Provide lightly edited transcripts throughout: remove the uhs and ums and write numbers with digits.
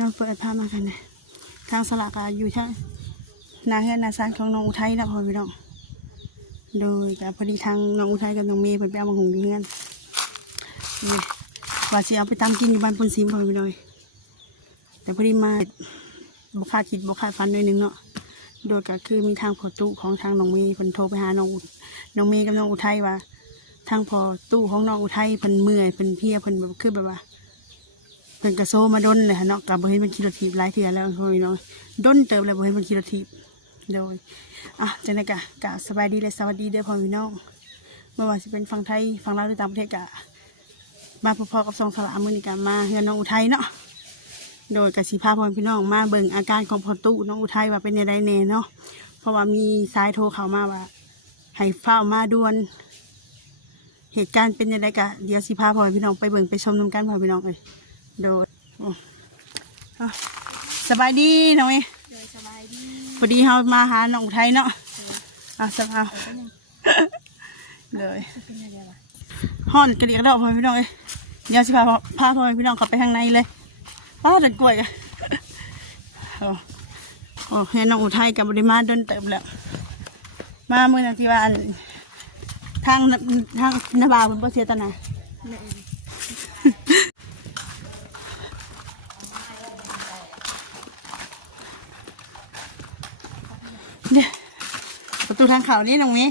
นอนเปิดภาพมากันเลยทางสลากอยู่ทางนาเฮือนนาซานของน้องอุทัยนะพ่อพี่น้องโดยกับพอดีทางน้องอุทัยกับน้องเมย์เพิ่นไปเอามาหุงอยู่เฮือนนี่ว่าสิเอาไปตำกินอยู่บ้านปุ่นซิมพ่อพี่น้องแต่พอดีมาบ่คาดคิดบ่คาดฝันหน่อยนึงเนาะโดยก็คือมีทางพอตู้ของทางน้องเมย์เพิ่นโทรไปหาน้องเมย์กับน้องอุทัยว่าทางพอตู้ของน้องอุทัยเพิ่นเมื่อยเพิ่นเพลียเพิ่นแบบคือแบบว่าเพิ่นกระโซมาดนเลยค่ะเนาะกับบ่เห็นมันขี่รถถีบหลายเทื่อแล้วพ่อพี่น้องดนเติบเลยบ่เห็นมันขี่รถถีบโดยจังได๋กะสบายดีและสวัสดีเด้อพ่อพี่น้องเมื่อว่าสิเป็นฝั่งไทยฝั่งลาวหรือต่างประเทศกะมาพอๆกับ2สลามื้อนี้กะมาเฮือนน้องอุทัยเนาะโดยกะสิพาพ่อพี่น้องมาเบิ่งอาการของพ่อตู้น้องอุทัยว่าเป็นจังไดแน่เนาะเพราะว่ามีสายโทรเข้ามาว่าให้เฝ้ามาด่วนเหตุการณ์เป็นจังไดกะเดี๋ยวสิพาพ่อพี่น้องไปเบิ่งไปชมนำกันพ่อพี่น้องเอ้ยโดยสบายดีน้องเอ้ยสบายดีพอดีเรามาหาน้องอุทัยเนาะสบายเลยห่อนกระเดียกดอกพ่อพี่น้องเอ้ยเดี๋ยวสิพาพ่อพี่น้องเข้าไปข้างในเลยป้าจะกล้วยกันเห็นน้องอุทัยกับบริมาเดินเติมแล้วมาเมื่อนาทีว่าทางนาบาวคุณพ่อเสียตนาเดี๋ยวประตูทางเขานี่น้องมี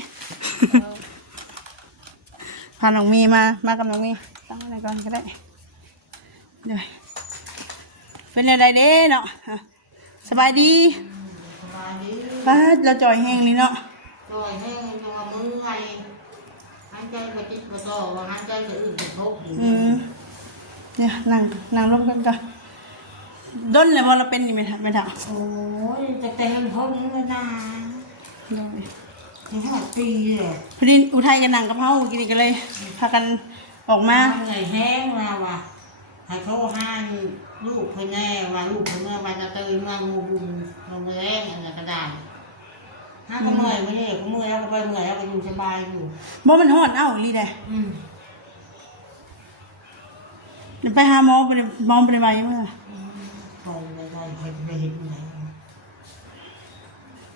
พาน้องมีมากับน้องมีตั้งอะไรก่อนก็ได้เดี๋ยวเป็นอะไรเด้เนาะสบายดีป้าเราจ่อยแห้งนี่เนาะจ่อยแห้งตัวมือไงหันใจไปจิตไปต่อหันใจไปอื่นไปทบเนี่ยนั่งลงกันก่อนด้นเลยพอเราเป็นนี่ไม่ถามโอ้ยจะเต็มท้องเลยนะในห้าปีเลยพอดีอุทัยกันนั่งกับเฮากินกันเลยพากันออกมาเหนื่อยแห้งมาว่ะให้เขาห้าลูกเพื่อนแน่ว่าลูกเพื่อนเมื่อวันจะตื่นมางูบุญลงแรงอะไรก็ได้ถ้าก็เมื่อยไม่ได้ก็เมื่อยแล้วก็ไปเมื่อยแล้วก็อยู่สบายอยู่บ่มันฮ้อนเอ้าลีได้ไปหาหมอไปใบเมื่อไปเห็นไหน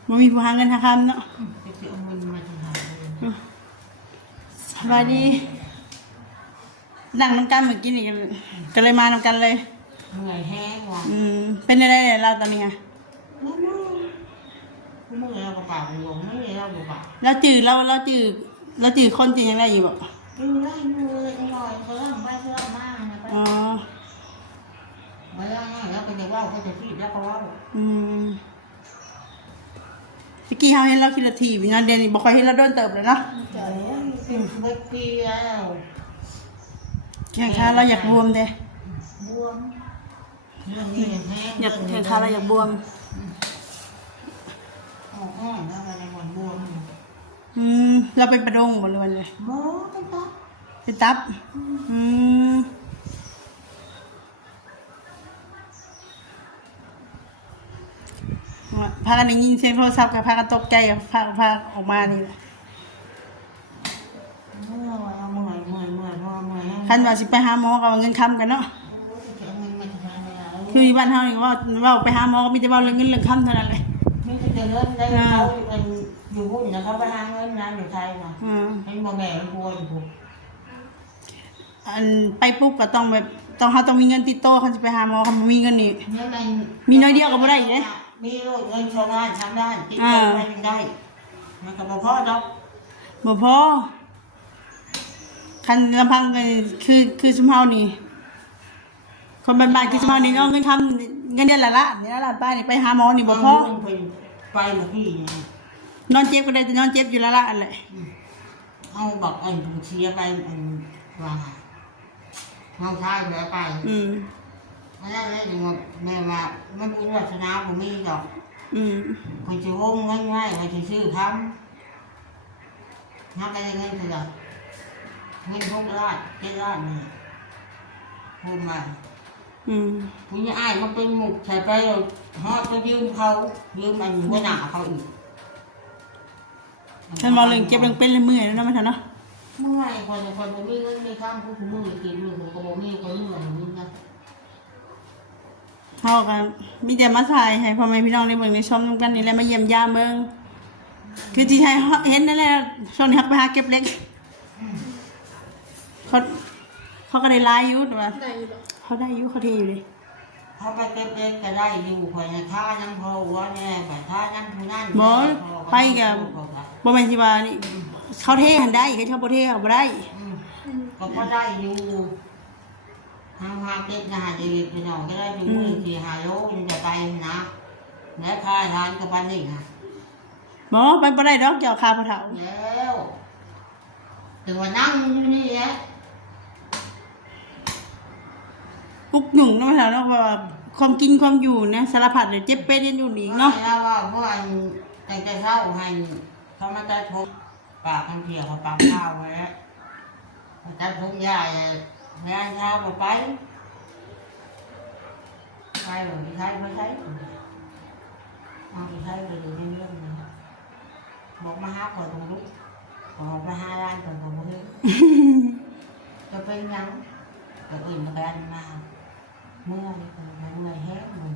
บ่มีผู้หาเงินหาคำเนาะไปเอาเงินมาทำหาสบายดีนั่งน้ำกันเมื่อกี้นี่ก็เลยมาน้ำกันเลยเหนื่อยแห้งว่ะเป็นอะไรเราตอนนี้ไงเมื่อยเรากระเป๋าหลงไม่เลยเรากระเป๋าแล้วจืดคนจริงยังไงอยู่บ่จืดได้เลยอร่อยเขาเล่าไปเขาเล่ามากนะไปไม่ได้แล้วเป็นอย่างว่าเขาจะฟีดแล้วเขาเล่าตะกี้เขาเห็นเราคิดละทีวิงานเดือนนี้บอกใครเห็นเราโดนเติบเลยเนาะ10 ปีแล้วแข่งขาเราอยากบวมเด้บวมอยากแข่งขาเราอยากบวมอ๋อแล้วอะไรหมดบวมเราเป็นประดงหมดเลยโม่เป็นตับพากันยิงเสียงโทรศัพท์กับพากันตกใจกับพาออกมานี่แหละเมื่อยคันว่าสิไปหาหมอก็เอาเงินค้ำกันเนาะคือบ้านเฮานี่ว่าไปหาหมอก็มีแต่ว่าเรื่องเงินเรื่องค้ำเท่านั้นเลยไม่จะเงินได้เขาอยู่หุ้นนะเขาไปหาเงินนะอยู่ไทยนะให้บ่แม่บวมไปปุ๊บก็ต้องแบบเขาต้องมีเงินติดโต๊ะเขาจะไปหาหมอเขาไม่มีเงินนี่มีน้อยเดียวก็ไม่ได้เลยมีเงินชาวบ้านทำได้ติดโต๊ะไม่ได้มันก็บ่พอดอกบ่พอคันลำพังคือสมเฮานี่คนบ้านๆคือสมเฮานี่เอาเงินทำเงินเดือนละนี่ละป้านี่ไปหาหมอนี่บ่พอไปเมื่อกี้นอนเจ็บก็ได้แต่นอนเจ็บอยู่ละอะไรเอาบอกเชียไปว่าเอาใช่แล้วไปไม่ได้เลยแม่ว่าไม่บุญวัฒนาผมมีดอกคอยจะโฮมง่ายๆคอยจะซื้อทำนับได้เงินเท่าไหร่เงิน6 ล้าน7 ล้านนี่โฮมมาผู้ใหญ่อ้ายมันเป็นหมุกใส่ไปฮอดจะยืมเขายืมอยู่ไม่หนาเขาอีกท่านมองเรื่องเจ็บเรื่องเป็นเรื่องเมื่อยแล้วนะมันเถอะเนาะเมื่อยคนบ่มีเงินมีข้ามผู้มือกินมือผมก็บ่มีคนเมื่อยนี่นะ เฮาก็มีแต่มาถ่ายให้พ่อแม่พี่น้องได้เบิ่งได้ชมนำกันนี่แหละมาเยี่ยมยามเบิ่งคือที่ไทยเห็นนั่นแหละช่วงนี้เขาไปหาเก็บเล็กเขาก็ได้ลายอยู่แต่ว่า ได้อยู่หรอ เขาได้อยู่เขาเทอยู่ดิ เขาไปเก็บเล็กก็ได้อยู่ข่อยท่ายังพอหัวแน่ข่อยท่ายังผู้นั่น บ่ไปกับบ่แม่นสิว่านี่เขาเทหันได้เขาบ่เทเขาบ่ได้ ก็พอได้อยู่ทางพาเก็บนะฮะจะไปหน่อยก็ได้อยู่มือที่หาโลยังจะไปนะแล้วค่าทานกับปันนี่ค่ะ บ่ไปบ่ได้ดอกเจ้าคาพระเฒ่า แล้วถึงว่านั่งอยู่นี่แหละ ปุกหนุ่งเนาะพระเฒ่าเนาะว่าความกินความอยู่นะสารพัดเดี๋ยวเจ็บเป็นยันอยู่นี่เนาะ แล้วว่าพวกอันแต่งใจเศร้าให้เขามาจัดพบปากกันเที่ยวเขาปากข้าวไว้แล้วมาจัดพบยายแม่เช้าไปไปหรือไม่ใช่ไม่ใช่เอาไปใช้ไปดูเรื่องๆนะบอกมาหาก่อนตรงลุกบอกมาหาร้านก่อนตรงนี้จะเป็นยังก็อื่นมากันมาเมื่อยเมื่อยแห้งมือ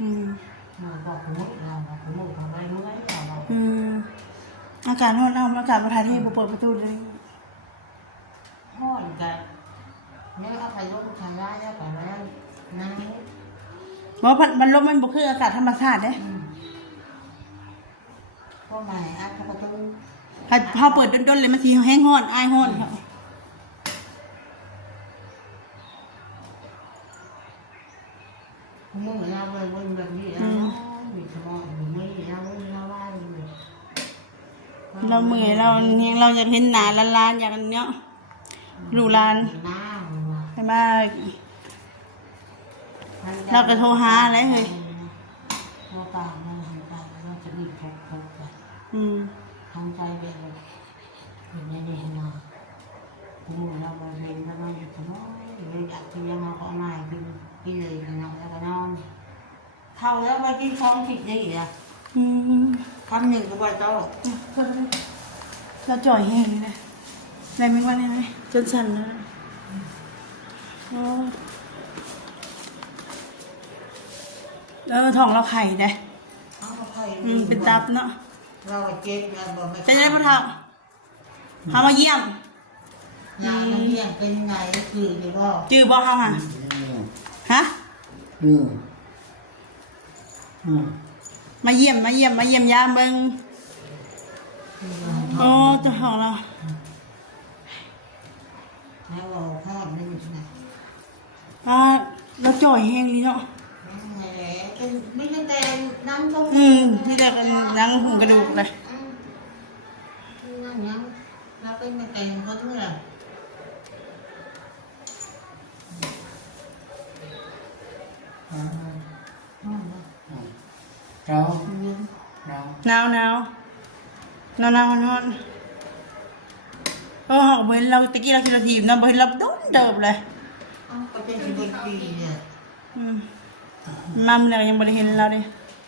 อืม มือบอกผมเราผมมือของอะไรเมื่อยเรา อากาศร้อนเอาอากาศประทานเทพบ่เปิดประตูเลย ห้อนกันเนี่ยเอาไปยกชายได้แล้วก่อนแล้วนั่งนี้ บ่มันลมมันบ่คืออากาศธรรมชาติเด้ ก็มาอัพประตู ถ้าเฮาเปิดดนๆเลยมันสิแห้งร้อนอายร้อนครับ มือเราเลยวนแบบนี้แล้วมีสมองมือเราว่าอยู่ เราเมื่อยเราเนี่ยเราอยากเห็นหน้าล้านๆอยากอันเนี้ยลูกหลาน หน้า ให้มาเราก็โทรหาอะไรเฮ้ย ตัวตามันหันตาเราจะรีบพบไป ทางใจไปเลยอยู่ในนี้นะมือเราเรียนแล้วมันอยู่ตรงนั้นเลยอยากกินยังไงก็มากินเลยนะแล้วก็นอนเข้าแล้วมากินท้องผิดนี่อ่ะคำหนึ่งก็ไปโต๊ะ เราจ่อยแห้งเลยนะอะไรไม่ว่าได้ไหมจนสั่นแล้วท้องเราไข่ได้เป็นตับเนาะ เราเจ็บแล้วบอก เป็นไงพ่อเฒ่าพามาเยี่ยม งานเยี่ยมเป็นไงคือหรือว่า จื้อบ่เฮาห่ะฮะมาเยี่ยมยามเบิ่งโอ้เจ้าของเรา แล้วเราพ่อไม่อยู่ที่ไหน เราจ่อยแห้งเลยเนาะ ไม่ใช่แต่น้ำต้ม นี่แต่กันนั่งหุงกระดูกเลย นั่งยังเราเป็นแต่งเขาด้วย เราเรา หนาวหอกเห็นเราตะกี้เราคิดเราทีมเนาะเห็นเราโดนเดิบเลย ก็เป็นสิบปีเนี่ย มัมเนี่ยยังไม่ได้เห็นเราเลย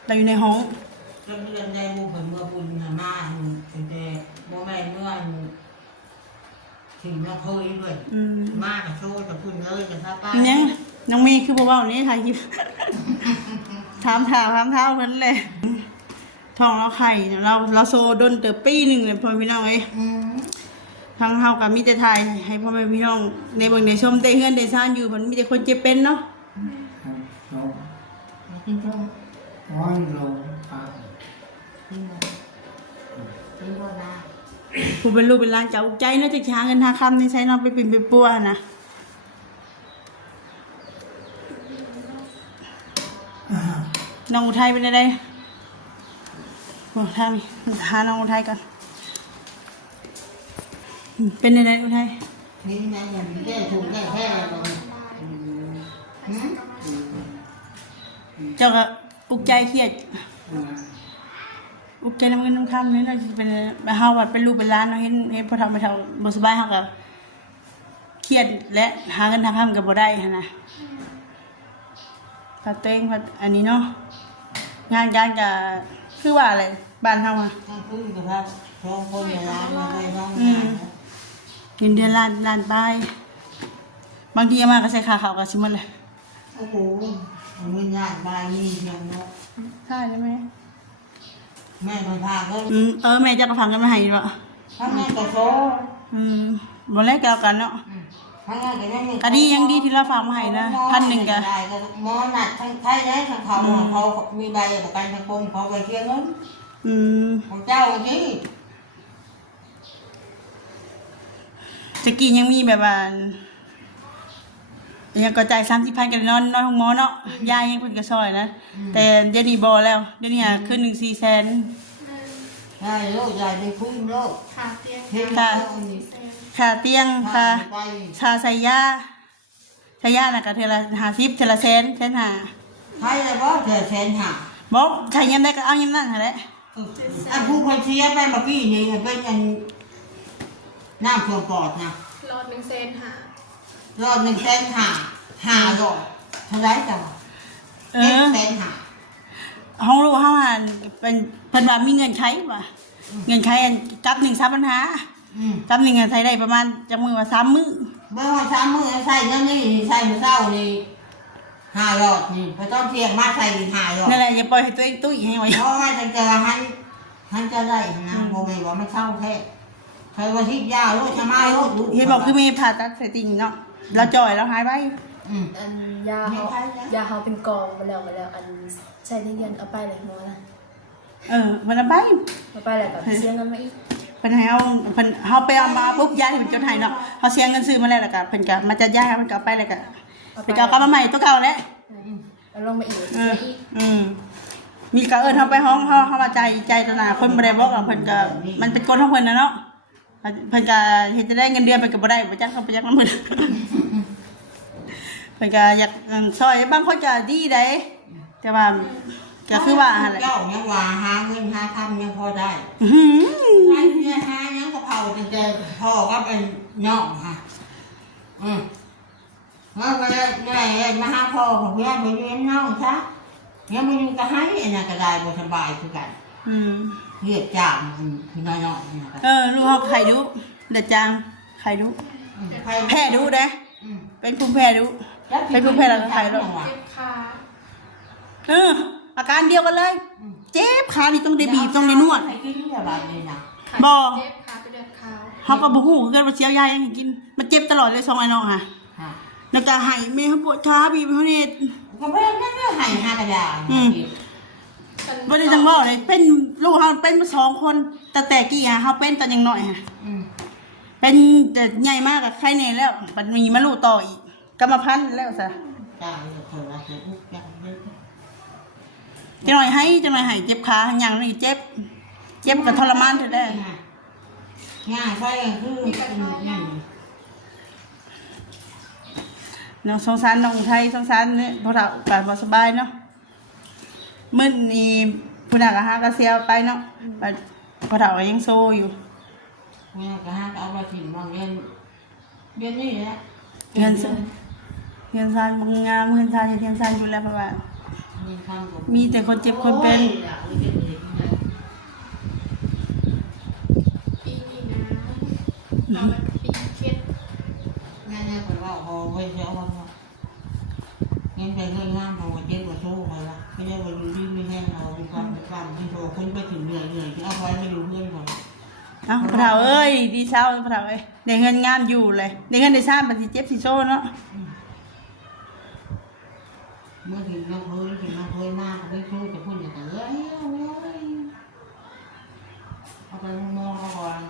เราอยู่ในห้อง เราเรียนได้บุญเมื่อบุญมาแต่โมแม่เมื่อถึงมาเคยด้วยมากับโซ่กับคุณเลยกับท่าป้า ยังน้องเมย์คือบอกว่าวันนี้ถ่ายคลิป ถามเท้าเพิ่นเลยท้องเราไข่เนี่ยเราโซดนเติบปีหนึ่งเลยพ่อพี่น้องเอ้ยทางเฮากับมีแต่ถ่ายให้พ่อแม่พี่น้องในเบิ่งในชมแต่เฮือนแต่ซ่านอยู่มันมีแต่คนเจ็บเป็นเนาะ เรา กินโซ่ ร้อยโลปา กินโซ่นะ ผู้เป็นลูกเป็นหลานเจ้าใจเนาะจะหาเงินหาคำในใช้เนาะไปปิ่นไปปัวนะน้องอุทัยเป็นอะไรโอ้ท่ามีหาน้องอุทัยก่อนเป็นอะไรอุทัย นี่นะอย่างแก้ถูกแก้แค่เลย เจ้าก็อุกใจเครียดอุกใจน้ำเงินน้ำคำนี่เราจะเป็นเฮาเป็นลูกเป็นหลานเนาะเห็นพอทำไปเท่าบ่สบายเฮาก็เครียดและหาเงินทางคำก็บ่ได้หั่นน่ะพัดเต้งพัดอันนี้เนาะงานการก็คือว่าอะไรบ้านเฮาอ่ะ ถ้าพูดกับว่าท้องคนในร้านมาไปท้อง เงินเดือนล้านปลายบางทีเอามาก็ใส่ค่าข้าวก็สิหมดเลย โอ้โหเงินญาติบายนี่ยังเนาะ ใช่ไหม แม่ไปพาก็ แม่จะกระฟังกันมาให้ดีวะ ทั้งแม่ก็โซ บ่แลกกันกันเนาะ ทั้งแม่ก็ยังมี อันนี้ยังดีที่เราฝากมาให้นะ1,000ก็ ได้ก็หมอนัดทั้งไทยได้ทั้งเขามีใบประกันสังคมเขาไปเที่ยงเงิน ของเจ้าที่ จะกินยังมีแบบว่ายังก็จ่าย30,000กันนอนห้องหมอเนาะยายยังเพิ่นก็ซอยนะแต่เดี๋ยวนี้บ่แล้วเดี๋ยวนี้ขึ้น1-4 แสน ได้โลกใหญ่ในพื้นโลก ขาเตียง เห็น ค่ะ แล้ว ค่าเตียงค่า ไป ชาใส่ยาใส่ยาน่ะก็เทื่อละ50เทื่อละแสนแสนห้า ไทยเลยบ่เธอแสนหา บ่ใช้ยามใดก็เอายามนั้นหั่นแหละ อันผู้คนเชียร์ไปเมื่อกี้นี่เป็นอันน้ำท่วมปอดนะ รอด1 เซนหาร อด1 แสนหาหลอดเท่าไรจัง 1 แสนหา ห้องลูกเฮาหันเป็นเพิ่นว่ามีเงินใช้ว่ะเงินใช้อันกับ1 3ปัญหากับ1ใช้ได้ประมาณจักมื้อว่า3มื้อ เมื่อวัน3 มื้อใส่เงินนี่ใส่มื้อเช้านี่5 หลอดนี่พอตอนเที่ยงมาใส่อีก5 หลอด นั่นแหละอย่าปล่อยให้ตัวเองตุ้ยให้ไว้ เพราะว่าจะเจอหันจะได้นะโมเมว่ามันเศร้าแท้เคยว่าทิพยาโรคชะมาโรค เห็นบอกคือมีผ่าตัดสติงเนาะเราจ่อยเราหายไป อันยาเขาเป็นกองมาแล้วอันใช้ได้เงินเอาไปเลยหมอนะ มันเอาไป เอาไปแล้วกับเสียเงินมาอีก เพิ่นให้เฮาไปเอามาปุ๊บยาที่เพิ่นจดให้เนาะเฮาเสียเงินซื้อมาแล้วก็เพิ่นก็มาจัดยาให้เพิ่นก็เอาไปแล้วก็ไปเอากลับมาใหม่ตัวเก่าแหละ เอาลงมาอีกเสียอีก มีก็เฮาไปห้องเฮามาใจตนาเพิ่นบ่ได้บอกเพิ่นก็มันเป็นกฎของเพิ่นนะเนาะเพิ่นก็เฮ็ดจะได้เงินเดือนเพิ่นก็บ่ได้บ่จักเขาไปจักนำเพิ่นเพิ่นก็อยากซอยบางคนก็ดีได้แต่ว่าก็คือว่าหั่นแหละ เจ้ายังว่าหาเงินหาคำยังพอได้หาเงินหายังกระเพราตั้งแต่พ่อก็เป็นน้องค่ะแล้วก็ได้มาหาพ่อของพี่ไปเรียนน้องซะยังมาอยู่กับให้อันนั้นก็ได้บ่สบายคือกันเรียกจ้างคือน้อยๆนี่นะ ลูกเฮาไข่ดุเด็ดจางไข่ดุแพ้ดุเด้เป็นภูมิแพ้ดุเป็นภูมิแพ้แล้วก็ไข่ดุ เจ็บขา อาการเดียวกันเลย เจ็บขานี่ต้องได้บีบต้องได้นวด ให้กินแบบนี้นะ ขา บ่ เจ็บขาเป็นเลือดขาว เฮาก็บ่ฮู้คือกันว่าเสียยายังให้กินมันเจ็บตลอดเลย2ไอ้น้องค่ะแล้วก็ให้แม่เฮาปวดขาบีบเฮานี่ ก็ไม่ได้ให้ห้ากระดาษ บ่ได้จังเว้าเลยเป็นลูกเฮาเป็นมา2คนแต่กี้เฮาเป็นตอนยังน้อยค่ะเป็นแต่ใหญ่มากก็ไข้แน่แล้วมันมีมาลูกต่ออีกกรรมพันธุ์แล้วซะ จ้าเธอละเธอจ้า จังหน่อยให้เจ็บขาอย่างนี้เจ็บกับทรมานเถอะได้ ง่ายไปคือนั่น น้องสงสารน้องไทยสงสารเนี่ยพวกเราการบ่สบายเนาะมื้อนี้ผู้นักอาหารก็เสียไปเนาะพวกเราก็ยังโซอยู่ เนี่ยก็ห้าเอาไปถิ่นบางเดือนนี้แหละ เงินซานบางงามเงินซานเงินซานอยู่แล้วเพราะว่ามีแต่คนเจ็บคนเป็น ปีนี้นะเราเป็นปีเคล็ด เนี่ยคนว่าโอ้ไปเสียวันเงินไปเงินงามเราเจ็บกว่าโซ่ไปละไม่ได้ว่าอยู่ดีไม่แห้งเราเป็นความที่โซ่คนไปถึงเหนื่อยที่เอาไว้ไม่อยู่เพื่อนก่อน เอ้าพวกเราเอ้ยดีเศร้าพวกเราเอ้ยได้เงินงามอยู่เลยได้เงินได้ซ่านบัดสิเจ็บสิโซเนาะ เมื่อถึงเราเคยมากไม่ช่วยจะพูดอย่างเอ้ยเอาไปมองก่อน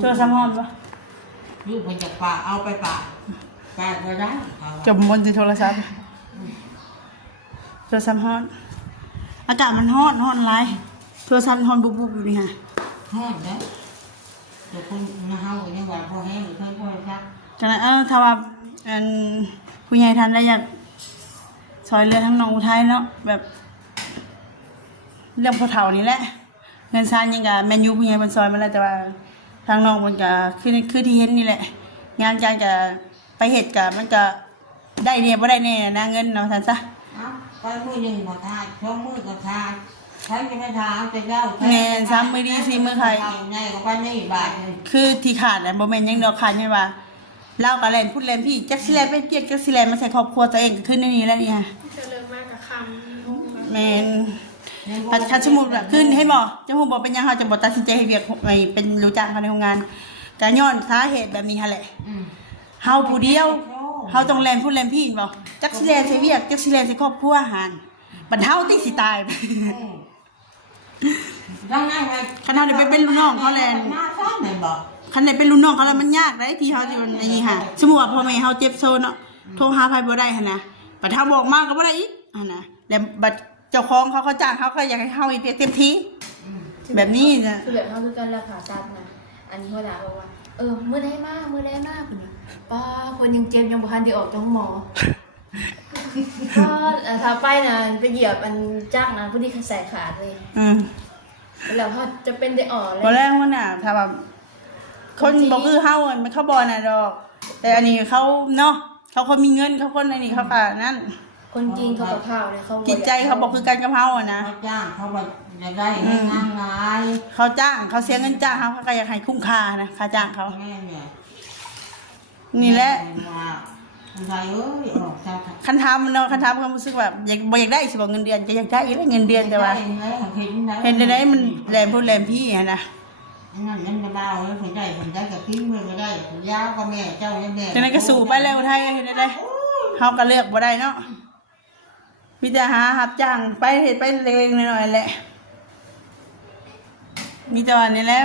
โทรศัพท์ฮ้อนบ่ ลูกมันจะป่าเอาไปป่าไปได้ จมบนที่โทรศัพท์โทรศัพท์ฮ้อนอากาศมันฮ้อนหลายโทรศัพท์ฮ้อนบุบๆอยู่นี่ค่ะ ห้องแล้วแต่คุณมาเฮาเนี่ยว่าพอแห้งหรือพอชัก จังนั้นถ้าว่าผู้ใหญ่ท่านได้อยากซอยเรือทั้งน้องอุทัยเนาะแบบเรื่องพอเฒ่านี่แหละเงินซานยังกับแมนยูผู้ใหญ่บนซอยมาแล้วแต่ว่าทางน้องมันก็คือที่เห็นนี่แหละงานการจะไปเหตุกับมันก็ได้เนี่ยบ่ได้เนี่ยนะเงินเนาะท่านซะ ไปมือหนึ่งมาทาช่องมือกับทาใช้ไม่ทาจะเล่า แม่3มื้อดี4มื้อใคร ไงกับป้านี่บาท คือที่ขาดแหละบ่แม่นหยังดอกขาดใช่ป่ะ เล่ากับแลนพูดแลนพี่จักสิแลนไปเกียกจักสิแลนมาใส่ครอบครัวตัวเองขึ้นในนี้แล้วนี่ฮะ จะเลิกมากกับคำงงแบบ แมนผัดคันสมุดแบบขึ้นให้บอกเจ้าหูบอกเป็นยังเขาจะบอกตัดสินใจให้เวียกไปเป็นรู้จักเขาในโรงงานการย้อนสาเหตุแบบนี้ฮะแหละเฮาผู้เดียวเฮาต้องแลนพูดแลนพี่บอกจักสิแลนใส่เวียกจักสิแลนใส่ครอบครัวอาหารบัดเฮาติสิตาย ยังไงไง ขนาดได้เป็นรุ่นน้องเขาแลน หน้าซ้อนไหนบอก คันได้เป็นรุ่นน้องเขาแล้วมันยากได้ที่เขาจะมันอย่างนี้ค่ะสมมุติว่าพ่อแม่เขาเจ็บโซนเนาะโทรหาใครบ่ได้หั่นนะบัดถ้าบอกมากก็บ่ได้อีกหั่นนะแล้วบัดเจ้าของเขาจ้างเขาก็อยากให้เฮาอีกเต็มที่แบบนี้นะ คือแบบเขาคือการรักษาตัดนะอันนี้เขาด่าบอกว่ามื้อใดมามื้อใดมาพุ่นน่ะป้าคนยังเจ็บยังบ่ทันได้ออกจากหมอก็ถ้าไปน่ะไปเหยียบอันจักนะผู้ที่ใส่ขาดเลยแล้วเขาจะเป็นได้อ่อนเลย บ่แรกว่าน่ะถ้าแบบคนบ่คือเฮาอะมันเขาบ่น่ะดอก แต่อันนี้เขาเนาะเขาคนมีเงินเขาคนอันนี้เขาก็นั่น คนจริงเขากับข้าวเนี่ยเขา จิตใจเขาบ่คือกันกับเฮาอะนะ เขาจ้างเขาบอกจะได้ให้งานงาย เขาจ้างเขาเสียเงินจ้างเขาก็อยากให้คุ้มค่านะค่าจ้างเขา แม่เนี่ย นี่แหละ ว่าอะไรออกจาก คันทำเนาะคันทำความรู้สึกแบบอยากบ่อยากได้สิบ่เงินเดือนจะอยากได้อีกแล้วเงินเดือนแต่ว่า เห็นได้มันแรงพูดแรงพี่ฮะนะ นั่นนั่นจะบ้าเลยผมได้กับพี่มือไม่ได้ผมยาวกับแม่เจ้าแม่ ฉะนั้นก็สู่ไปแล้วไทยเห็นได้เฮาก็เลือกบ่ได้เนาะมีแต่หารับจ้างไปเฮ็ดไปเล็กๆน้อยๆแหละมีแต่ว่านี่แหละ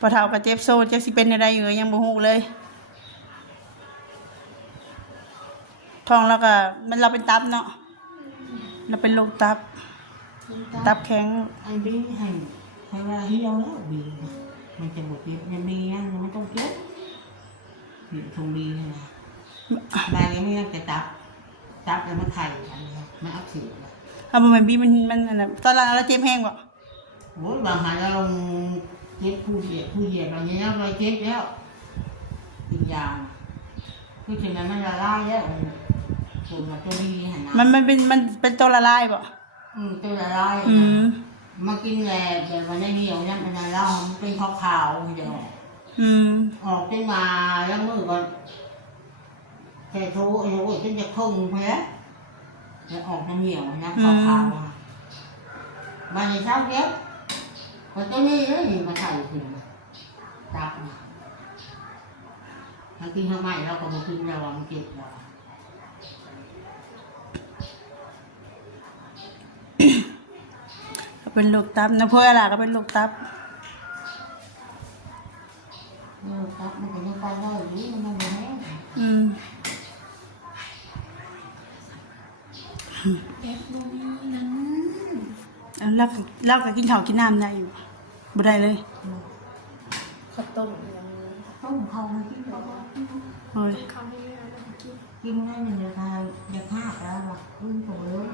พอเฒ่าก็เจ็บโซ่จักสิเป็นได้อยู่ยังบ่ฮู้เลยท้องแล้วก็มันเราเป็นตับเนาะเราเป็นโรคตับแข็ง ไอ้บีให้ใครว่าเฮียวแล้วบีมันจะบดเย็บมันมียังมันต้องเจ็บบีทงบีนะบางอย่างนี้จะตับแล้วมันไข่อันนี้มันอักเสบ เอาบ่แม่นบีมันนั่นน่ะตอนเราเจ็บแฮงบ่ โอ้ยบางหาเราลงเจ็บผู้เหยียบอะไรเงี้ยเราเจ็บแล้วอีกอย่างคือถึงนั้นมันละลายแล้วส่วนมันตัวดีหันนะ มันเป็นตัวละลายบ่ ตัวละลายมากินแหล่แต่มันไม่เหนียวเนี่ยมันละลายมันเป็นขาวๆเดี๋ยวออกขึ้นมาแล้วมือก็แค่โถโอ้ยขึ้นจะคงแพ้แล้วออกน้ำเหนียวนะขาวๆมาในเช้าเนี้ยมันตัวนี้เลยมาใส่ถึงตับถ้ากินทำไมเราก็มากินเรามันเจ็บเรา เป็นโรคตับนะพ่อล่ะก็เป็นโรคตับ ตับมันก็ยังไปได้อยู่มันไม่แห้ง แบบบ่มีนั้น แล้วก็กินข้าวกินน้ำได้อยู่บ่ได้เลย ข้าวต้มอย่างนี้ ต้มเขาไม่กินเขา โอ้ย เขาให้เลือกแล้วกิน กินได้หนึ่งราคาจะฆ่าแล้วหรอกขึ้นตัวเลย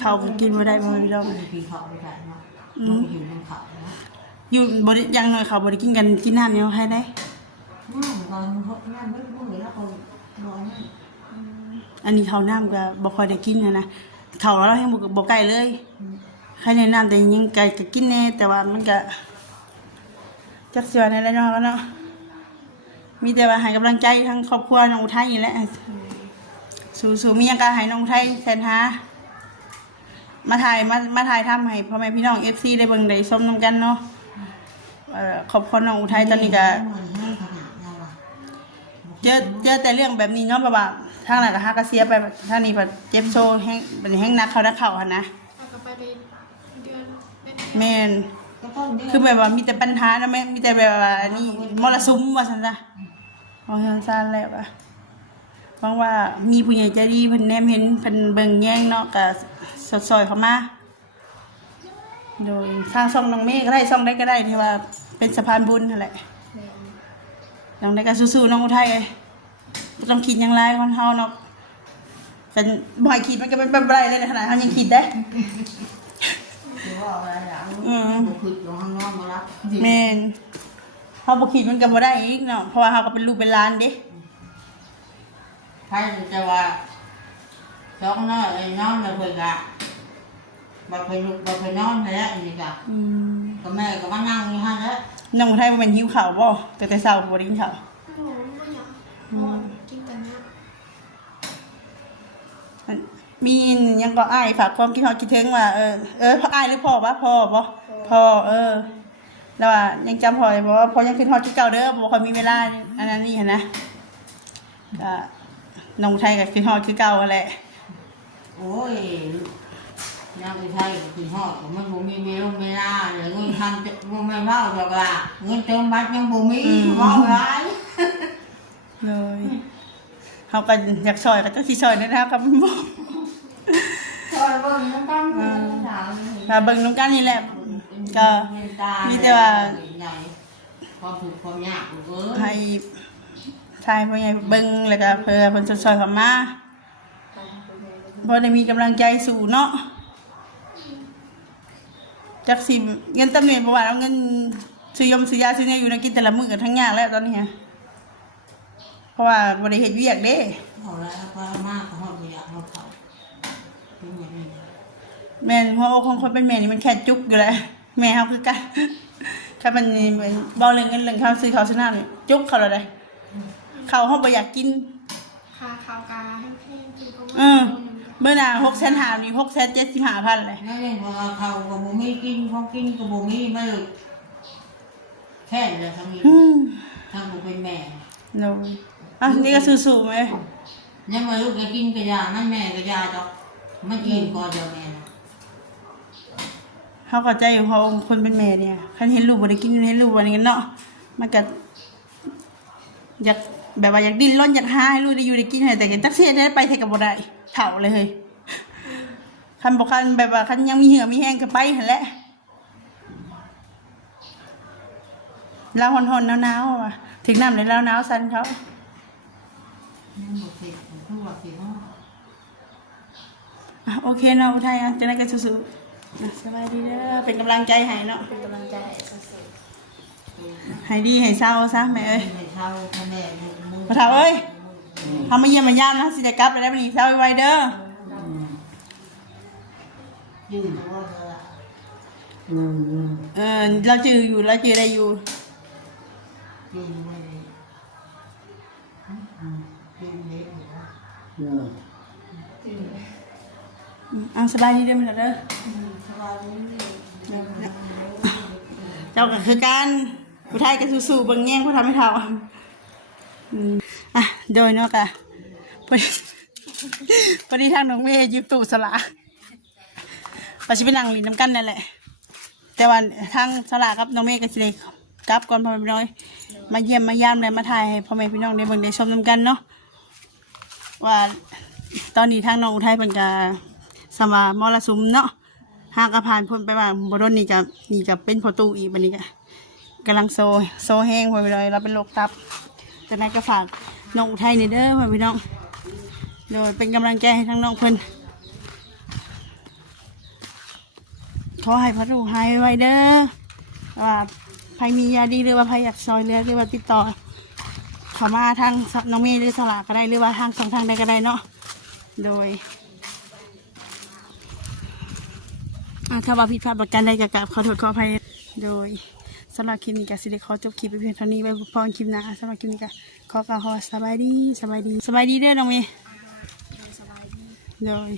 เขาก็กินบ่ได้บ่มีดอก กินเขาไม่ได้เนาะมันอยู่บนเขาเนาะ อยู่บ่ได้ยังน้อยเขาบ่ได้กินกันกินน้ำเนี่ยให้ได้ น้ำก่อนเขาน้ำไม่พูดเลยแล้วเขาร้อน อันนี้ข้าวน้ำก็บ่ค่อยได้กินนะข้าวเราให้บ่ใกล้เลยใครแนะนำแต่ยังไกลก็กินแน่แต่ว่ามันก็จักสิว่าในระยะเนาะมีแต่ว่าให้กำลังใจทั้งครอบครัวน้องอุทัยนี่แหละสู้ๆมีหยังก็ให้น้องอุทัยแสนหามาถ่ายทำให้พ่อแม่พี่น้อง FC ได้เบิ่งได้ชมนำกันเนาะครอบครัวน้องอุทัยตอนนี้ก็เจอแต่เรื่องแบบนี้เนาะแบบว่าทางนั้นก็ฮักก็เสียไปทางนี้ก็เจ็บโซแห้งเป็นแห้งนักเขาหั่นนะ เอากลับไปเป็นเดือนเป็น แม่นคือแบบว่ามีแต่ปัญหานะแม่มีแต่แบบว่านี่มรสุมว่าซั่นจ้ะเอาซั่นแล้วอ่ะหวังว่ามีผู้ใหญ่ใจดีเพิ่นแนมเห็นเพิ่นเบิ่งแย่งเนาะก็ซอยเข้ามาโดยทางช่องน้องเมฆก็ได้ช่องใดก็ได้ที่ว่าเป็นสะพานบุญนั่นแหละน้องได้ก็สู้ๆน้องอุทัยบ่ต้องคิดหยังหลายคนเฮาเนาะกันบ่ให้คิดมันก็เป็นแบบไรเลยขนาดเฮายังคิดได้ บุคคลของน้องมารับ แม่นเฮาบ่คิดมันก็บ่ได้อีกเนาะเพราะว่าเฮาก็เป็นลูกเป็นหลานเด้ ใครจะว่าสองน้อยไอ้น้องเลยเพื่อนอะ บ่ไปลุกบ่ไปนอนแล้วนี่จ้ะก็แม่ก็มานั่งอยู่หั่นแล้ว น้องอุทัยบ่แม่นหิวข้าวบ่แต่เช้าบ่ได้กินข้าว โอ้ไม่อยากนอนกินแต่น้ำ มียังก็อ้ายฝากความคิดฮอดคิดถึงว่าพ่ออ้ายหรือพ่อวะพ่อบ่พ่อแล้วว่ายังจำพ่อได้บ่ว่าพ่อยังคิดฮอดคือเก่าเด้อบ่ค่อยมีเวลาอันนั้นนี่หั่นนะก็น้องอุทัยก็คิดฮอดคือเก่าแหละ โอ้ยยังไม่ใช่คือฮอดมันบ่มีเวลาเลยเงินทำจะบ่แม่นเว้าดอกล่ะเงินเติมบัตรยังบ่มีเว้าหลาย เลยเฮาก็อยากช่วยก็จักสิช่วยได้แล้วครับบ่ ซอยเบิ่งน้ำกันถาม ถ้าเบิ่งนำกันนี่แหละก็มีแต่ว่า ความถูกความยากเอ้ย ให้ทายพ่อใหญ่เบิ่งแล้วก็เพิ่นเพิ่นช่วยเข้ามาบ่ได้มีกำลังใจสู้เนาะจักสิเงินตำแหน่งบ่ว่าเอาเงินซื้อยมซื้อยาซื้อเนี่ยอยู่ในกินแต่ละมื้อก็ทั้งยากแล้วตอนนี้เพราะว่าบ่ได้เฮ็ดเวียกเด้ เอาแล้วก็มากเขาบ่อยากเอาเขาเป็นอย่างนี้ แม่นหัวอกของคนเป็นแม่นี่มันแค่จุกอยู่แหละแม่เฮาคือกันถ้ามันเว้าเรื่องเงินเรื่องข้าวซื้อข้าวซื้อน้ำนี่จุกเขาแล้วได้ข้าวเฮาบ่อยากกิน คาข้าวกาให้แห้งกินเพราะว่า เมื่อหน้า6,500,000นี่6,75,000เลย นั่นเองว่าเขาก็บ่มีกินของกินก็บ่มีมาเลยแค่เลยทั้งนี้ทั้งบ่เป็นแม่ โนอ่ะนี่ก็สู้ๆมั้ย ยังว่าลูกจะกินก็ยานั่นแม่ก็ยาดอกมากินก็เดี๋ยวแม่นะ เฮาเข้าใจอยู่เพราะคนเป็นแม่เนี่ยคันเห็นลูกบ่ได้กินเห็นลูกบ่ได้กินเนาะมันก็อยากแบบว่าอยากดิ้นรนอยากหาให้ลูกได้อยู่ได้กินให้แต่จักสิได้ไปเทก็บ่ได้เฒ่าเลยเฮ้ยคันบ่คันแบบว่าคันยังมีเหือมีแห้งก็ไปหั่นแหละลาวฮ้อนๆหนาวๆว่ะถึงน้ำเลยลาวหนาวสั่นเขา ยังบ่เสร็จคือว่าสิเนาะ โอเคเนาะอุทัยจังได๋ก็สู้ๆสบายดีเด้อเป็นกำลังใจให้เนาะ เป็นกำลังใจให้สู้ ให้ดีให้เศร้าซะแม่เอ้ย ให้เช่าให้แม่มือ พ่อเฒ่าเอ้ยเฮามาเยี่ยมมายามนะสิได้กลับแล้วได้บัดนี้เศร้าไว้เด้อ ยืนตัวเธอ เราจืออยู่เราจือได้อยู่ ยืนไว้เลยยืนเล็กอยู่ว่า เอาสบายดีเด้อแม่เด้อ สบายดี เจ้าก็คือการผู้ไทยก็สู้ๆเบิ่งแย่งผู้ทำให้เฒ่าโดยเนาะก็พอดีทางน้องเมย์ยืมตู้สละว่าสิไปนั่งลิ้นน้ำกันนั่นแหละ แต่ว่าทางสละกับน้องเมย์ก็สิได้กลับก่อนพ่อแม่พี่น้องมาเยี่ยมมายามเลยมาถ่ายให้พ่อแม่พี่น้องได้เบิ่งได้ชมนำกันเนาะว่าตอนนี้ทางน้องอุทัยเพิ่นก็สมามรสุมเนาะหากผ่านพ้นไปว่าบ่โดนนี่ก็เป็นพอตู้อีกบัดนี้ก็กำลังโซแห้งพ่อแม่พี่น้องเราเป็นโรคตับแต่นั้นก็ฝากน้องอุทัยนี่เด้อพ่อแม่พี่น้องโดยเป็นกำลังใจให้ทั้งน้องเพิ่นขอให้พระลูกหายไวเด้อว่าใครมียาดีหรือว่าใครอยากซอยเหลือหรือว่าติดต่อเข้ามาทางน้องเมย์หรือสลากก็ได้หรือว่าทางสองทางใดก็ได้เนาะโดยถ้าว่าผิดพลาดประการใดก็กราบขอโทษขออภัยโดยสำหรับคลิปนี้ก็สิได้ขอจบคลิปไปเพียงเท่านี้ไว้พบกันคลิปหน้าสำหรับคลิปนี้ก็ขอกล่าวคำว่าสบายดีเด้อน้องเมย์โดย